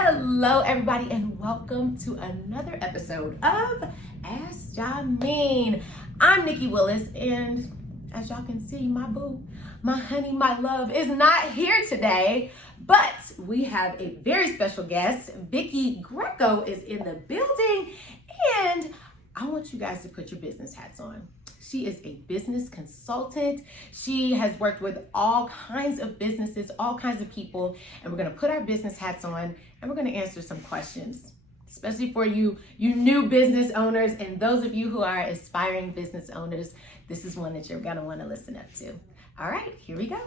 Hello, everybody, and welcome to another episode of Ask Jameen. I'm Vicki Willis, and as y'all can see, my boo, my honey, my love is not here today, but we have a very special guest. Vicki Greco is in the building, and I want you guys to put your business hats on. She is a business consultant. She has worked with all kinds of businesses, all kinds of people, and we're gonna put our business hats on and we're gonna answer some questions, especially for you new business owners and those of you who are aspiring business owners. This is one that you're gonna wanna listen up to. All right, here we go.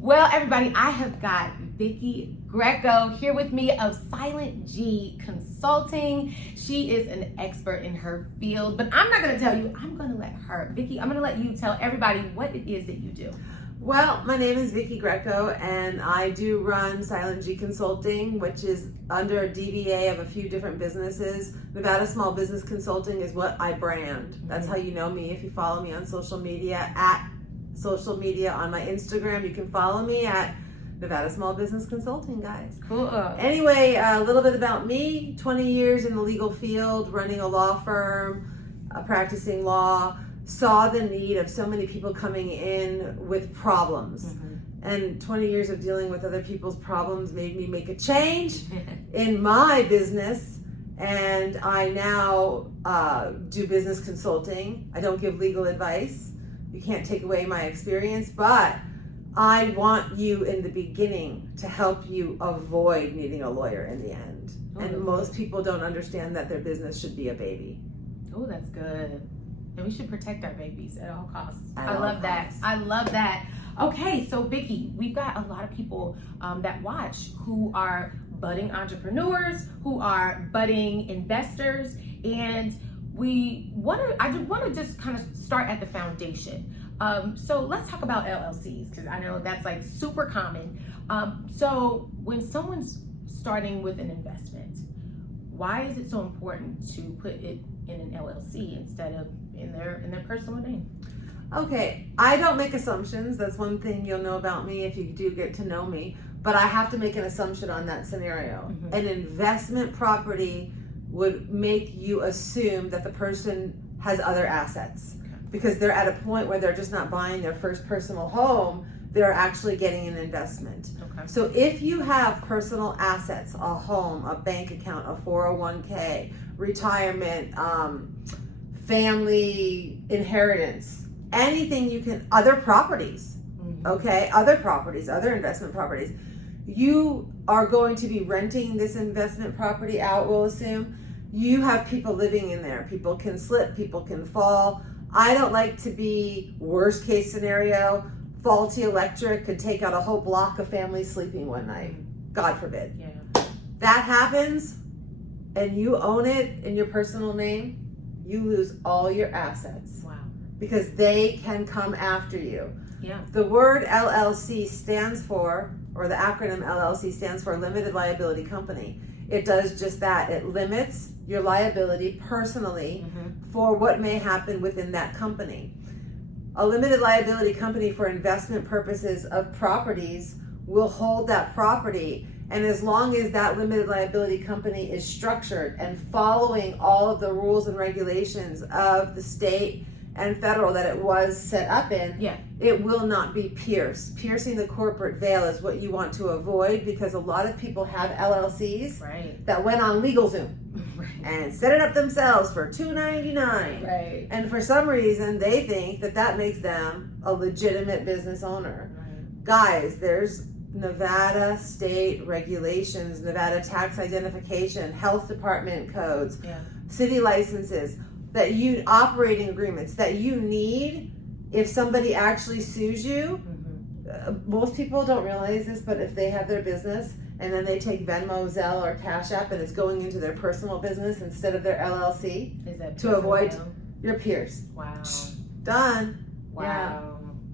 Well, everybody, I have got Vicki Greco here with me of Silent G Consulting. She is an expert in her field, but I'm not going to tell you. I'm going to let her. Vicki, I'm going to let you tell everybody what it is that you do. Well, my name is Vicki Greco, and I do run Silent G Consulting, which is under a DBA of a few different businesses. Nevada Small Business Consulting is what I brand. That's how you know me if you follow me on social media on my Instagram. You can follow me at Nevada Small Business Consulting, guys. Cool. Anyway, a little bit about me. 20 years in the legal field, running a law firm, practicing law. Saw the need of so many people coming in with problems. And 20 years of dealing with other people's problems made me make a change in my business. And I now do business consulting. I don't give legal advice. You can't take away my experience, but I want you in the beginning to help you avoid needing a lawyer in the end. And most people don't understand that their business should be a baby. Oh, that's good. And we should protect our babies at all costs. I love that. I love that. Okay, so Vicki, we've got a lot of people that watch who are budding entrepreneurs, who are budding investors, and I want to just kind of start at the foundation. So let's talk about LLCs, because I know that's like super common. So when someone's starting with an investment, why is it so important to put it in an LLC instead of in their personal name? Okay, I don't make assumptions. That's one thing you'll know about me if you do get to know me. But I have to make an assumption on that scenario. An investment property would make you assume that the person has other assets, because they're at a point where they're just not buying their first personal home, they're actually getting an investment. So if you have personal assets, a home, a bank account, a 401k, retirement, family inheritance, anything you can, other properties, other investment properties, you are going to be renting this investment property out, we'll assume. You have people living in there. People can slip, people can fall. I don't like to be worst case scenario. Faulty electric could take out a whole block of families sleeping one night. God forbid. Yeah. That happens and you own it in your personal name, you lose all your assets. Wow. Because they can come after you. Yeah. The word LLC stands for, or the acronym LLC stands for Limited Liability Company. It does just that. It limits your liability personally for what may happen within that company. A limited liability company for investment purposes of properties will hold that property, and as long as that limited liability company is structured and following all of the rules and regulations of the state and federal that it was set up in, it will not be pierced. Piercing the corporate veil is what you want to avoid, because a lot of people have LLCs that went on LegalZoom and set it up themselves for $2.99. And for some reason, they think that makes them a legitimate business owner. Guys, there's Nevada state regulations, Nevada tax identification, health department codes, city licenses, operating agreements that you need if somebody actually sues you. Most people don't realize this, but if they have their business and then they take Venmo, Zelle, or Cash App and it's going into their personal business instead of their LLC to avoid your peers. Wow. Done. Wow. Yeah.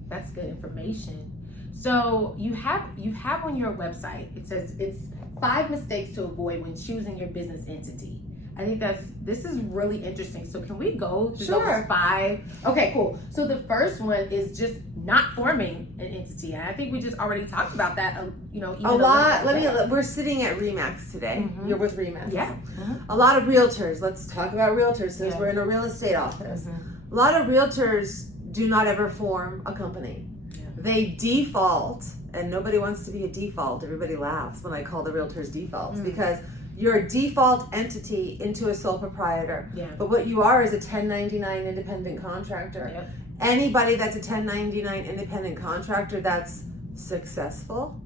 That's good information. So you have on your website, it says it's 5 mistakes to avoid when choosing your business entity. I think this is really interesting. So can we go through those 5? Okay, cool. So the first one is just not forming an entity. And I think we just already talked about that, even a lot. We're sitting at RE/MAX today. Mhm. You're with RE/MAX. Yeah. A lot of realtors, let's talk about realtors since we're in a real estate office. A lot of realtors do not ever form a company. They default, and nobody wants to be a default. Everybody laughs when I call the realtors defaults because you're a default entity into a sole proprietor. But what you are is a 1099 independent contractor. Anybody that's a 1099 independent contractor that's successful,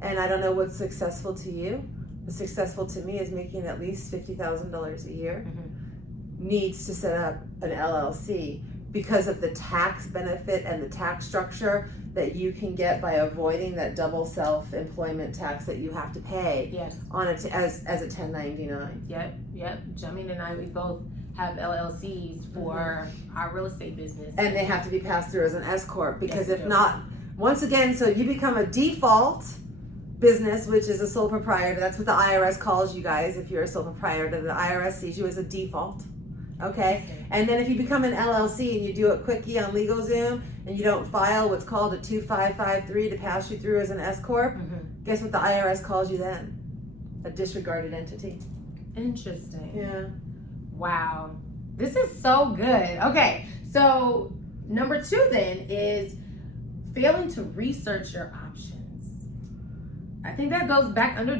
and I don't know what's successful to you, but successful to me is making at least $50,000 a year, needs to set up an LLC because of the tax benefit and the tax structure that you can get by avoiding that double self-employment tax that you have to pay on it as a 1099. Yep. Jameen and I, we both have LLCs for our real estate business. And they have to be passed through as an S Corp because if not, once again, so you become a default business, which is a sole proprietor. That's what the IRS calls you guys. If you're a sole proprietor, the IRS sees you as a default. Okay? And then if you become an LLC and you do it quickie on LegalZoom and you don't file what's called a 2553 to pass you through as an S Corp, guess what the IRS calls you then? A disregarded entity. Interesting. Yeah. Wow. This is so good. Okay. So number 2 then is failing to research your options. I think that goes back under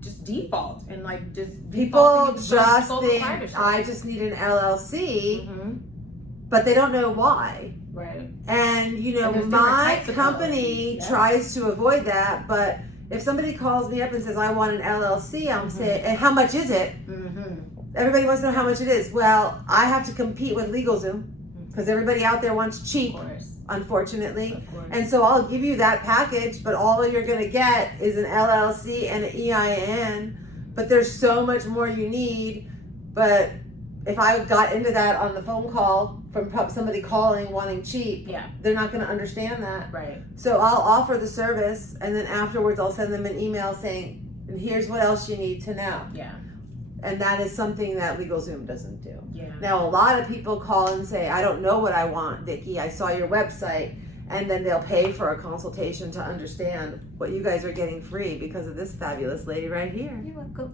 just default and just people just think I just need an LLC, but they don't know why. Right. And my company tries to avoid that, but if somebody calls me up and says I want an LLC, I'm saying, and how much is it? Everybody wants to know how much it is. Well, I have to compete with LegalZoom because everybody out there wants cheap. Unfortunately. And so I'll give you that package, but all you're going to get is an LLC and an EIN, but there's so much more you need. But if I got into that on the phone call from somebody calling wanting cheap, they're not going to understand that. Right. So I'll offer the service, and then afterwards I'll send them an email saying, and here's what else you need to know. And that is something that LegalZoom doesn't do. Now, a lot of people call and say, I don't know what I want, Vicki. I saw your website. And then they'll pay for a consultation to understand what you guys are getting free because of this fabulous lady right here. You're welcome.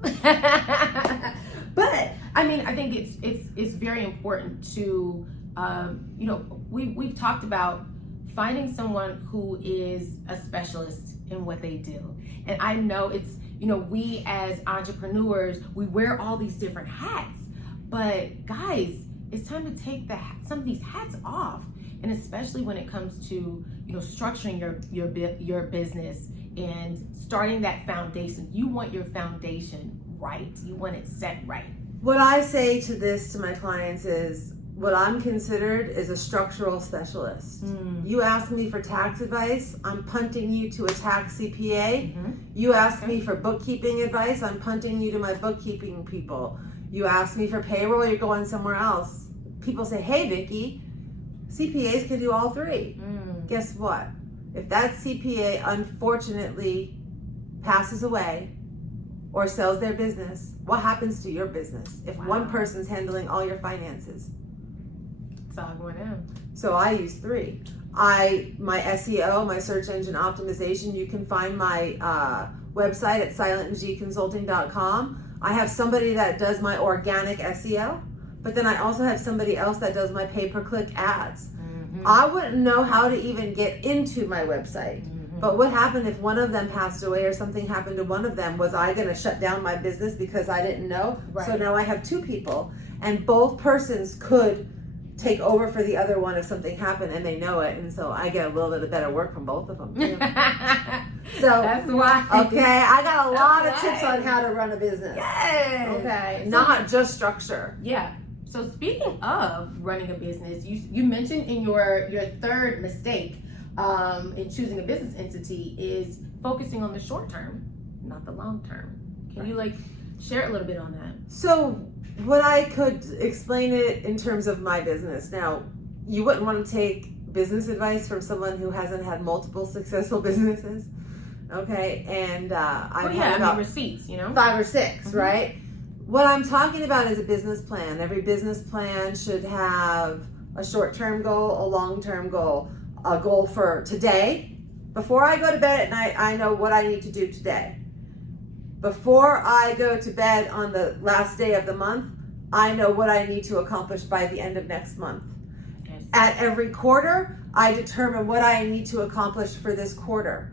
But, I think it's very important to, we've talked about finding someone who is a specialist in what they do. And I know it's, we as entrepreneurs, we wear all these different hats, but guys, it's time to take some of these hats off. And especially when it comes to, structuring your business and starting that foundation. You want your foundation right. You want it set right. What I say to my clients is, what I'm considered is a structural specialist. You ask me for tax advice, I'm punting you to a tax CPA. You ask me for bookkeeping advice, I'm punting you to my bookkeeping people. You ask me for payroll, you're going somewhere else. People say, hey, Vicki, CPAs can do all 3. Guess what? If that CPA unfortunately passes away or sells their business, what happens to your business if one person's handling all your finances? It's all going down. So I use 3. My SEO, my search engine optimization, you can find my website at silentgconsulting.com. I have somebody that does my organic SEO, but then I also have somebody else that does my pay-per-click ads. I wouldn't know how to even get into my website. But what happened if one of them passed away or something happened to one of them? Was I going to shut down my business because I didn't know? So now I have 2 people, and both persons could take over for the other one if something happened, and they know it, and so I get a little bit of better work from both of them. So that's why. Okay, I got a lot of tips on how to run a business. Yes. Okay, not just structure. Yeah. So speaking of running a business, you mentioned in your 3rd mistake in choosing a business entity is focusing on the short term, not the long term. Can you share a little bit on that? So what I could explain it in terms of my business. Now, you wouldn't want to take business advice from someone who hasn't had multiple successful businesses. Okay, and I've yeah, had about receipts, 5 or 6, right? What I'm talking about is a business plan. Every business plan should have a short-term goal, a long-term goal, a goal for today. Before I go to bed at night, I know what I need to do today. Before I go to bed on the last day of the month, I know what I need to accomplish by the end of next month. Yes. At every quarter, I determine what I need to accomplish for this quarter.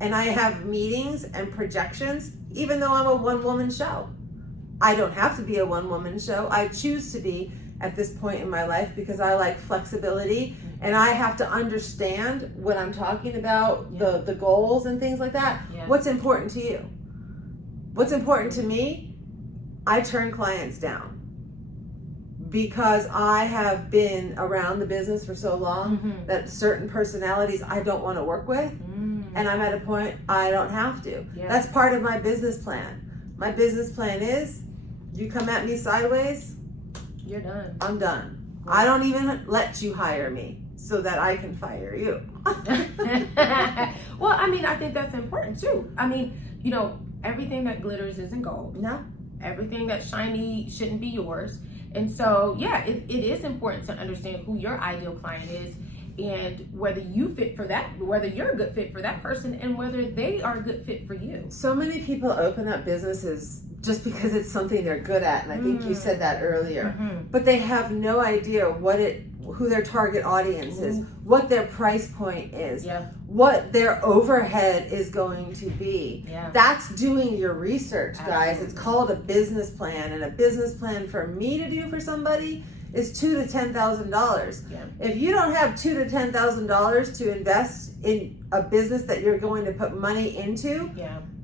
And I have meetings and projections, even though I'm a one-woman show. I don't have to be a one-woman show. I choose to be at this point in my life because I like flexibility, and I have to understand when I'm talking about the goals and things like that. What's important to you? What's important to me? I turn clients down because I have been around the business for so long that certain personalities I don't want to work with, and I'm at a point I don't have to. That's part of my business plan. My business plan is, you come at me sideways, you're done. I'm done. I don't even let you hire me so that I can fire you. Well, I think that's important too. Everything that glitters isn't gold. No. Everything that's shiny shouldn't be yours. And so, it is important to understand who your ideal client is and whether you fit for that, whether you're a good fit for that person, and whether they are a good fit for you. So many people open up businesses just because it's something they're good at, and I think you said that earlier. But they have no idea who their target audience is, what their price point is, what their overhead is going to be. That's doing your research, guys. Absolutely. It's called a business plan, and a business plan for me to do for somebody is $2,000 to $10,000. If you don't have $2,000 to $10,000 to invest in a business that you're going to put money into,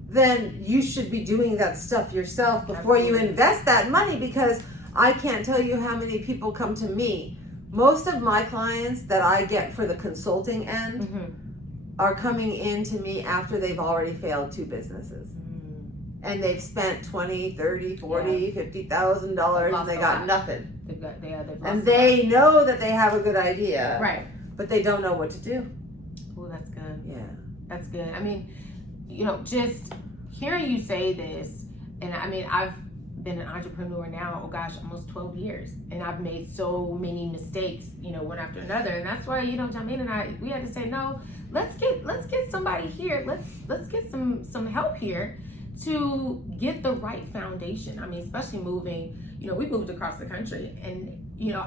then you should be doing that stuff yourself before you invest that money, because I can't tell you how many people come to me. Most of my clients that I get for the consulting end are coming in to me after they've already failed 2 businesses. And they've spent $20,000, $30,000, $40,000, $50,000 and they got nothing. And they know that they have a good idea. Right. But they don't know what to do. Oh, that's good. Yeah. That's good. Just hearing you say this, and I've been an entrepreneur now, almost 12 years. And I've made so many mistakes, one after another. And that's why, Jameen and I, we had to say, no, let's get somebody here. Let's get some help here to get the right foundation. Especially moving, we moved across the country, and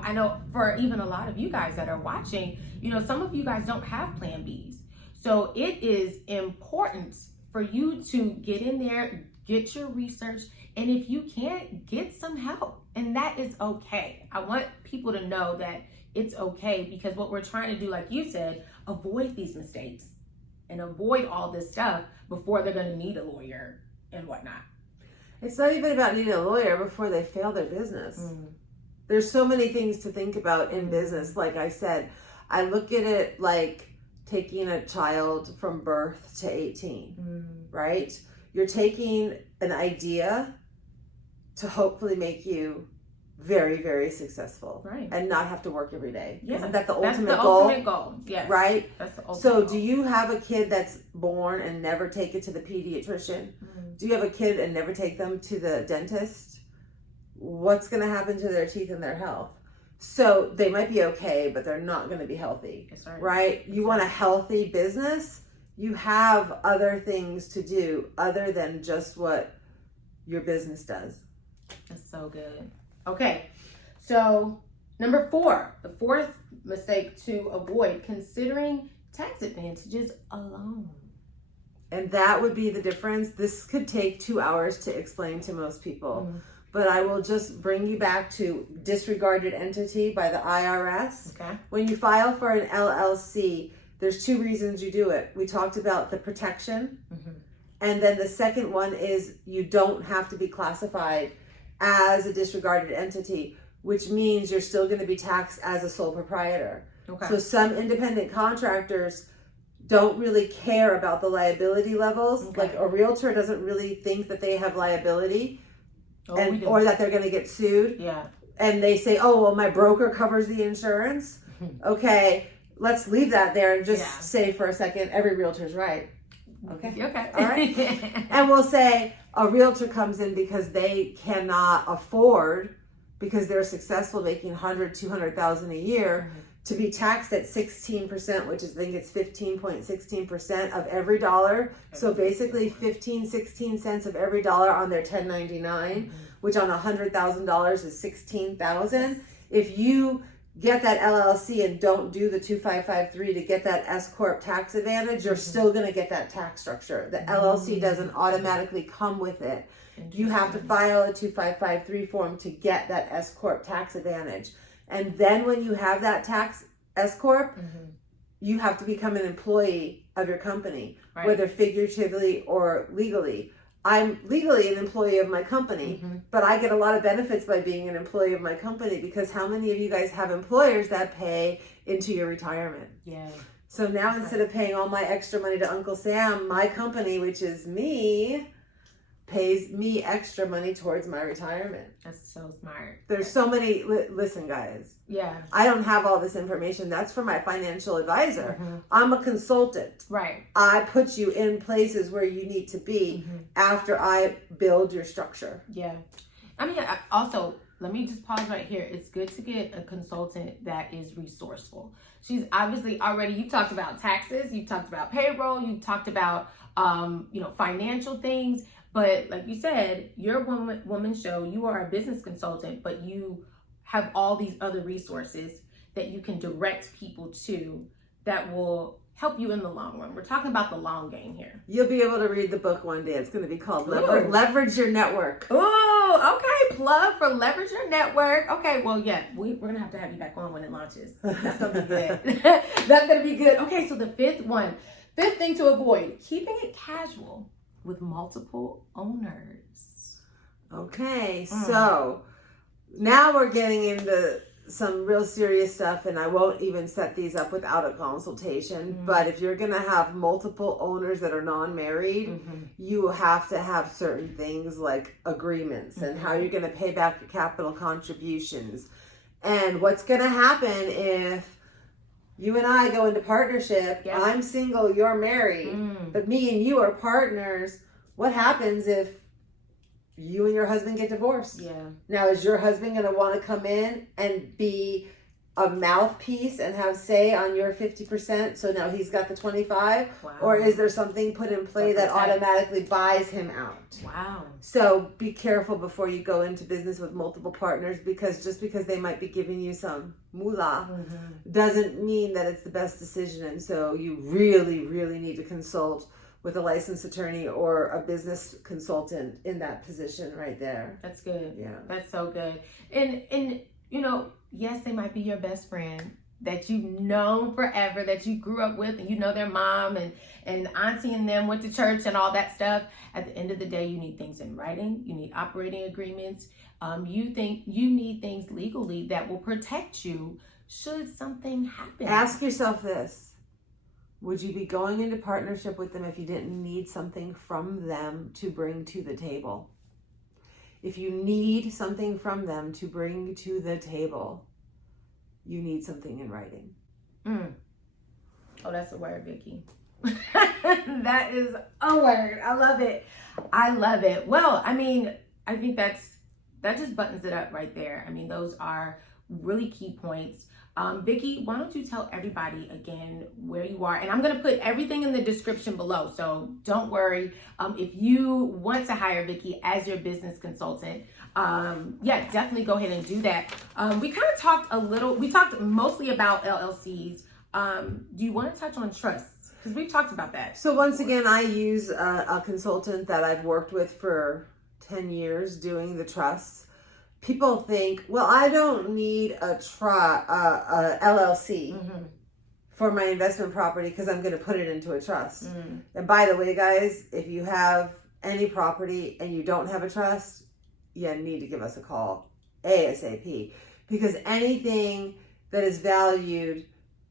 I know for even a lot of you guys that are watching, some of you guys don't have plan Bs. So it is important for you to get in there, get your research, and if you can't, get some help. And that is okay. I want people to know that it's okay, because what we're trying to do, like you said, avoid these mistakes and avoid all this stuff before they're going to need a lawyer and whatnot. It's not even about needing a lawyer before they fail their business. There's so many things to think about in business. Like I said, I look at it like taking a child from birth to 18, right? You're taking an idea to hopefully make you very, very successful, right? And not have to work every day. Yeah. Isn't that the That's ultimate the goal? ultimate goal, yes. Right? That's the ultimate So goal. do you have a kid that's born and never take it to the pediatrician? Do you have a kid and never take them to the dentist? What's going to happen to their teeth and their health? So they might be okay, but they're not going to be healthy, right? You want a healthy business? You have other things to do other than just what your business does. That's so good. Okay, so number 4, the 4th mistake to avoid, considering tax advantages alone. And that would be the difference. This could take 2 hours to explain to most people. But I will just bring you back to disregarded entity by the IRS. Okay. When you file for an LLC, there's 2 reasons you do it. We talked about the protection. And then the second one is you don't have to be classified as a disregarded entity, which means you're still going to be taxed as a sole proprietor. Okay. So some independent contractors don't really care about the liability levels. Okay. Like a realtor doesn't really think that they have liability or that they're going to get sued. Yeah. And they say, oh, well, my broker covers the insurance. Okay, let's leave that there and just say for a second, every realtor's right. Okay. Okay. All right. And we'll say a realtor comes in because they cannot afford, because they're successful making 100, 200,000 a year, to be taxed at 16%, which is, I think it's 15.16% of every dollar. So basically 16 cents of every dollar on their 1099, which on $100,000 is 16,000. If you get that LLC and don't do the 2553 to get that S Corp tax advantage, you're still going to get that tax structure. The LLC doesn't automatically come with it. You have to file a 2553 form to get that S Corp tax advantage. And then when you have that tax S Corp, you have to become an employee of your company, whether figuratively or legally. I'm legally an employee of my company, but I get a lot of benefits by being an employee of my company, because how many of you guys have employers that pay into your retirement? Yeah. So now instead of paying all my extra money to Uncle Sam, my company, which is me, pays me extra money towards my retirement. That's so smart. There's so many, listen guys. Yeah. I don't have all this information. That's for my financial advisor. I'm a consultant. Right. I put you in places where you need to be after I build your structure. Yeah. I mean, also, let me just pause right here. It's good to get a consultant that is resourceful. She's obviously already, you talked about taxes, you talked about payroll, you talked about, financial things. But like you said, you're a woman show, you are a business consultant, but you have all these other resources that you can direct people to that will help you in the long run. We're talking about the long game here. You'll be able to read the book one day. It's going to be called Leverage Your Network. Oh, okay. Plug for Leverage Your Network. Okay, well, yeah, we're going to have you back on when it launches. That's going to be good. That's going to be good. Okay, so the fifth thing to avoid, keeping it casual with multiple owners. Okay, so now we're getting into some real serious stuff, and I won't even set these up without a consultation. But if you're going to have multiple owners that are non-married, you have to have certain things like agreements and how you're going to pay back your capital contributions. And what's going to happen if you and I go into partnership, I'm single, you're married, but me and you are partners. What happens if you and your husband get divorced? Yeah. Now, is your husband going to want to come in and be a mouthpiece and have say on your 50%? So now he's got the 25? Wow. Or is there something put in play that automatically buys him out? Wow. So be careful before you go into business with multiple partners, because just because they might be giving you some moolah doesn't mean that it's the best decision. And so you really, really need to consult with a licensed attorney or a business consultant in that position right there. That's good. Yeah. That's so good. And yes, they might be your best friend that you've known forever, that you grew up with, and you know their mom and auntie and them went to church and all that stuff. At the end of the day, you need things in writing. You need operating agreements. You need things legally that will protect you should something happen. Ask yourself this. Would you be going into partnership with them if you didn't need something from them to bring to the table? If you need something from them to bring to the table, you need something in writing. Oh, that's a word, Vicki. That is a word. I love it. I love it. Well, I mean, I think that just buttons it up right there. I mean, those are really key points. Vicki, why don't you tell everybody again where you are? And I'm going to put everything in the description below, so don't worry. If you want to hire Vicki as your business consultant, definitely go ahead and do that. We kind of we talked mostly about LLCs. Do you want to touch on trusts? Because we've talked about that. So once again, I use a consultant that I've worked with for 10 years doing the trusts. People think, well, I don't need a LLC for my investment property because I'm going to put it into a trust. And by the way, guys, if you have any property and you don't have a trust, you need to give us a call ASAP, because anything that is valued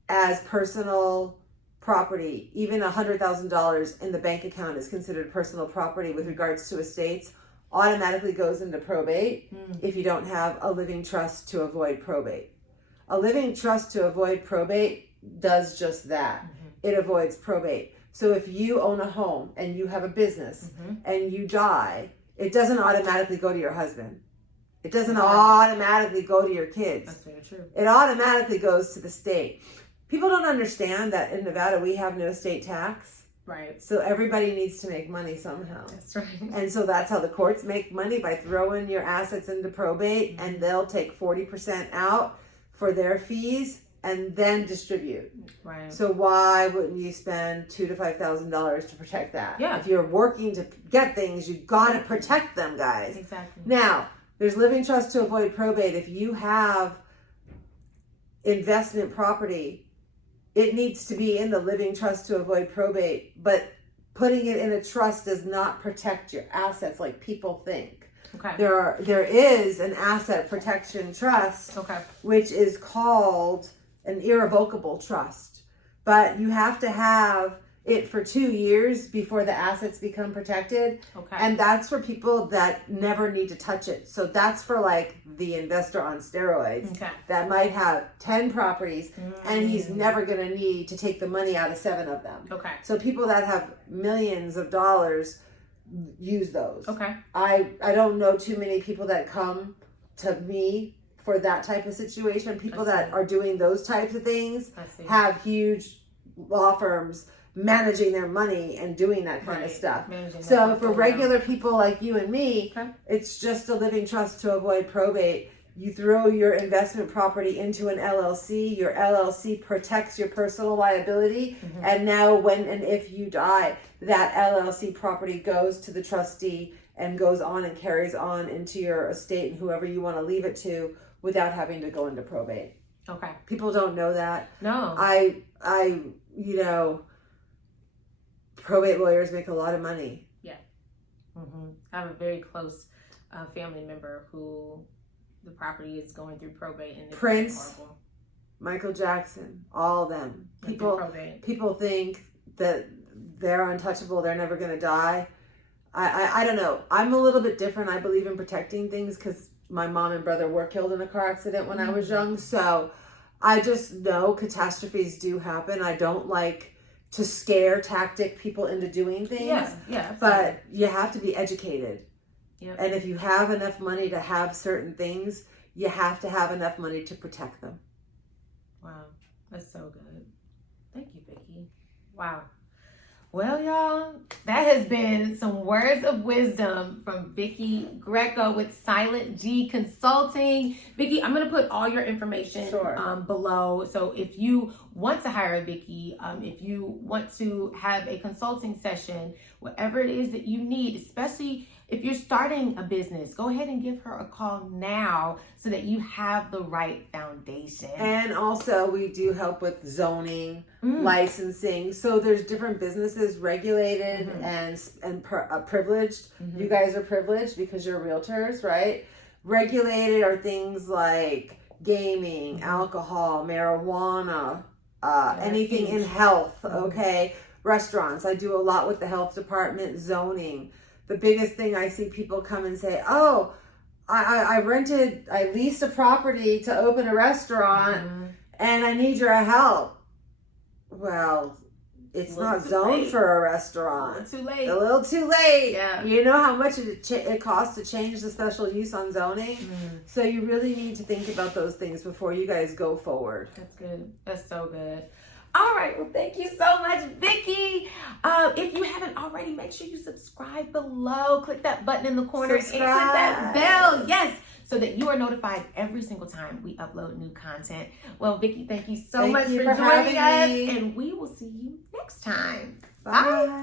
as personal property, even $100,000 in the bank account, is considered personal property with regards to estates. Automatically goes into probate if you don't have a living trust to avoid probate. A living trust to avoid probate does just that. It avoids probate. So if you own a home and you have a business and you die, it doesn't automatically go to your husband. It doesn't automatically go to your kids. That's very true. It automatically goes to the state. People don't understand that in Nevada we have no state tax. Right. So everybody needs to make money somehow. That's right. And so that's how the courts make money, by throwing your assets into probate, and they'll take 40% out for their fees and then distribute. Right. So why wouldn't you spend $2,000 to $5,000 to protect that? Yeah. If you're working to get things, you got to protect them, guys. Exactly. Now, there's living trust to avoid probate. If you have investment property, it needs to be in the living trust to avoid probate, but putting it in a trust does not protect your assets like people think. Okay. There is an asset protection trust, which is called an irrevocable trust, but you have to have it for 2 years before the assets become protected. Okay. And that's for people that never need to touch it. So that's for like the investor on steroids that might have 10 properties and he's never going to need to take the money out of 7 of them. Okay. So people that have millions of dollars use those. Okay. I don't know too many people that come to me for that type of situation. People that are doing those types of things have huge law firms managing their money and doing that kind of stuff. So for regular people like you and me, it's just a living trust to avoid probate. You throw your investment property into an LLC. Your LLC protects your personal liability. And now when and if you die, that LLC property goes to the trustee and goes on and carries on into your estate and whoever you want to leave it to without having to go into probate. Okay. People don't know that. No. I you know, probate lawyers make a lot of money. Yeah. I have a very close family member who the property is going through probate, and Prince, Michael Jackson, all of them. People think that they're untouchable, they're never going to die. I don't know. I'm a little bit different. I believe in protecting things because my mom and brother were killed in a car accident when I was young. So I just know catastrophes do happen. I don't like to scare tactic people into doing things. But you have to be educated. And if you have enough money to have certain things, you have to have enough money to protect them. Wow, that's so good. Thank you, Vicki. Wow. Well, y'all, that has been some words of wisdom from Vicki Greco with Silent G Consulting. Vicki, I'm going to put all your information below. So if you want to hire Vicki, if you want to have a consulting session, whatever it is that you need, especially if you're starting a business, go ahead and give her a call now so that you have the right foundation. And also we do help with zoning, licensing. So there's different businesses regulated and privileged. You guys are privileged because you're realtors, right? Regulated are things like gaming, alcohol, marijuana, anything in health, okay? Restaurants. I do a lot with the health department, zoning. The biggest thing I see people come and say, oh, I leased a property to open a restaurant and I need your help. Well, it's not zoned for a restaurant. A little too late. Yeah. You know how much it costs to change the special use on zoning? So you really need to think about those things before you guys go forward. That's good. That's so good. All right, well, thank you so much, Vicki. If you haven't already, make sure you subscribe below. Click that button in the corner and click that bell. Yes, so that you are notified every single time we upload new content. Well, Vicki, thank you so much for joining us. And we will see you next time. Bye.